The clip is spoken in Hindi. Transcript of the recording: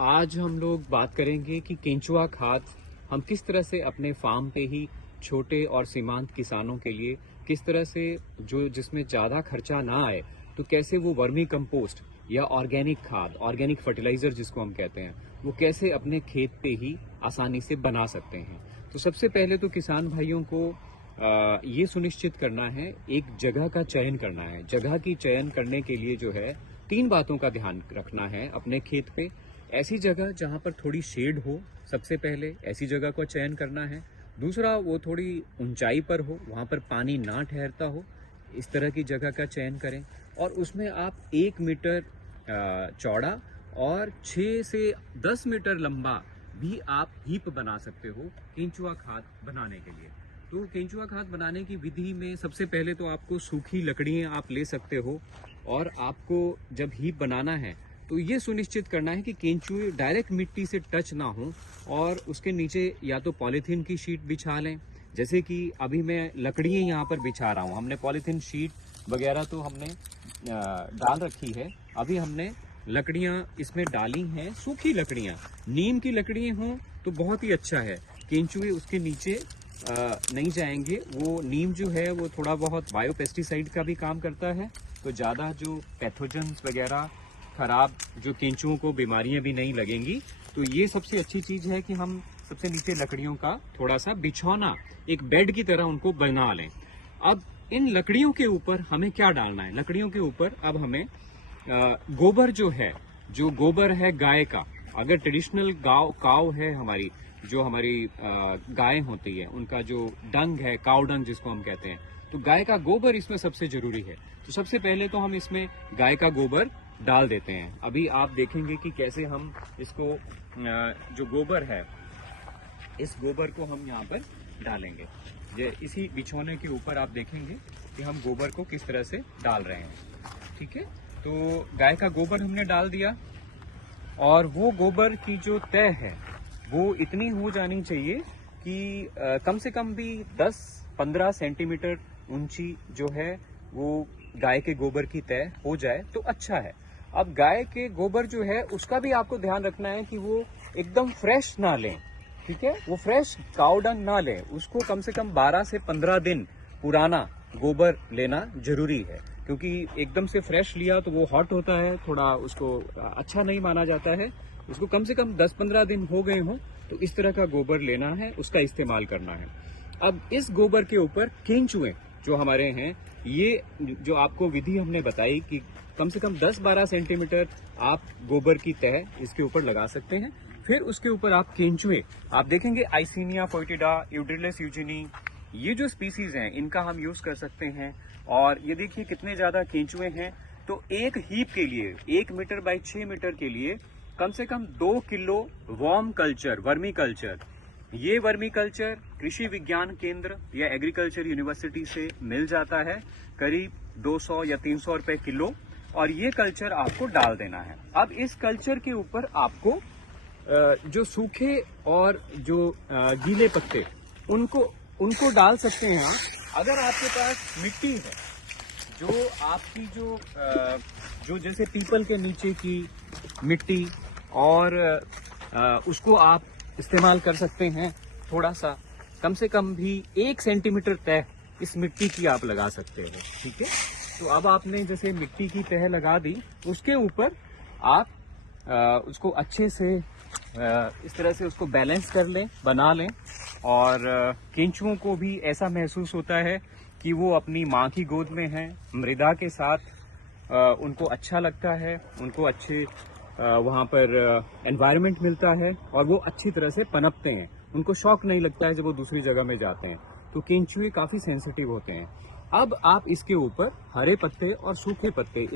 आज हम लोग बात करेंगे कि केंचुआ खाद हम किस तरह से अपने फार्म पे ही छोटे और सीमांत किसानों के लिए किस तरह से जो जिसमें ज़्यादा खर्चा ना आए तो कैसे वो वर्मी कंपोस्ट या ऑर्गेनिक खाद ऑर्गेनिक फर्टिलाइज़र जिसको हम कहते हैं वो कैसे अपने खेत पे ही आसानी से बना सकते हैं। तो सबसे पहले तो किसान भाइयों को ये सुनिश्चित करना है, एक जगह का चयन करना है। जगह की चयन करने के लिए जो है 3 बातों का ध्यान रखना है अपने खेत पे। ऐसी जगह जहां पर थोड़ी शेड हो, सबसे पहले ऐसी जगह का चयन करना है। दूसरा, वो थोड़ी ऊंचाई पर हो, वहां पर पानी ना ठहरता हो, इस तरह की जगह का चयन करें। और उसमें आप 1 मीटर चौड़ा और 6 से 10 मीटर लंबा भी आप हीप बना सकते हो केंचुआ खाद बनाने के लिए। तो केंचुआ खाद बनाने की विधि में सबसे पहले तो आपको सूखी लकड़ियाँ आप ले सकते हो, और आपको जब हीप बनाना है तो ये सुनिश्चित करना है कि केंचुए डायरेक्ट मिट्टी से टच ना हो, और उसके नीचे या तो पॉलीथीन की शीट बिछा लें। जैसे कि अभी मैं लकड़ियाँ यहाँ पर बिछा रहा हूँ, हमने पॉलीथीन शीट वगैरह तो हमने डाल रखी है। अभी हमने लकड़ियाँ इसमें डाली हैं, सूखी लकड़ियाँ। नीम की लकड़ियाँ हों तो बहुत ही अच्छा है, केंचुए उसके नीचे नहीं जाएंगे। वो नीम जो है वो थोड़ा बहुत बायोपेस्टिसाइड का भी काम करता है, तो ज़्यादा जो पैथोजन्स वगैरह खराब जो केंचुओं को बीमारियां भी नहीं लगेंगी। तो ये सबसे अच्छी चीज़ है कि हम सबसे नीचे लकड़ियों का थोड़ा सा बिछौना, एक बेड की तरह उनको बना लें। अब इन लकड़ियों के ऊपर हमें क्या डालना है? लकड़ियों के ऊपर अब हमें गोबर जो गोबर है गाय का, अगर ट्रेडिशनल काव है हमारी, जो हमारी गायें होती है, उनका जो डंग है, काव डंग जिसको हम कहते हैं, तो गाय का गोबर इसमें सबसे जरूरी है। तो सबसे पहले तो हम इसमें गाय का गोबर डाल देते हैं। अभी आप देखेंगे कि कैसे हम इसको जो गोबर है, इस गोबर को हम यहाँ पर डालेंगे। ये इसी बिछौने के ऊपर आप देखेंगे कि हम गोबर को किस तरह से डाल रहे हैं। ठीक है, तो गाय का गोबर हमने डाल दिया, और वो गोबर की जो तह है वो इतनी हो जानी चाहिए कि कम से कम भी 10-15 सेंटीमीटर ऊंची जो है वो गाय के गोबर की तह हो जाए तो अच्छा है। अब गाय के गोबर जो है उसका भी आपको ध्यान रखना है कि वो एकदम फ्रेश ना लें। ठीक है, वो फ्रेश काव डंग ना लें, उसको कम से कम 12 से 15 दिन पुराना गोबर लेना जरूरी है, क्योंकि एकदम से फ्रेश लिया तो वो हॉट होता है, थोड़ा उसको अच्छा नहीं माना जाता है। उसको कम से कम 10-15 दिन हो गए हों तो इस तरह का गोबर लेना है, उसका इस्तेमाल करना है। अब इस गोबर के ऊपर केंचुए जो हमारे हैं, ये जो आपको विधि हमने बताई कि कम से कम 10-12 सेंटीमीटर आप गोबर की तह इसके ऊपर लगा सकते हैं। फिर उसके ऊपर आप केंचुए, आप देखेंगे आइसिनिया फोइटिडा, यूड्रिलस यूजिनी, ये जो स्पीसीज हैं इनका हम यूज कर सकते हैं। और ये देखिए कितने ज्यादा केंचुए हैं। तो एक हीप के लिए 1 मीटर बाय 6 मीटर के लिए कम से कम 2 किलो वर्मी कल्चर, ये वर्मी कल्चर कृषि विज्ञान केंद्र या एग्रीकल्चर यूनिवर्सिटी से मिल जाता है, करीब 200 या 300 रुपए किलो, और ये कल्चर आपको डाल देना है। अब इस कल्चर के ऊपर आपको जो सूखे और जो गीले पत्ते उनको डाल सकते हैं आप। अगर आपके पास मिट्टी है, जो आपकी जो जैसे पीपल के नीचे की मिट्टी, और उसको आप इस्तेमाल कर सकते हैं। थोड़ा सा कम से कम भी 1 सेंटीमीटर तह इस मिट्टी की आप लगा सकते हो। ठीक है, तो अब आपने जैसे मिट्टी की तह लगा दी, उसके ऊपर आप उसको अच्छे से इस तरह से उसको बैलेंस कर लें, बना लें। और केंचुओं को भी ऐसा महसूस होता है कि वो अपनी माँ की गोद में हैं, मृदा के साथ उनको अच्छा लगता है, उनको अच्छे वहाँ पर एनवायरनमेंट मिलता है, और वो अच्छी तरह से पनपते हैं। उनको शौक नहीं लगता है जब वो दूसरी जगह में जाते हैं। तो केंचुए काफ़ी सेंसिटिव होते हैं। अब आप इसके ऊपर हरे पत्ते और सूखे पत्ते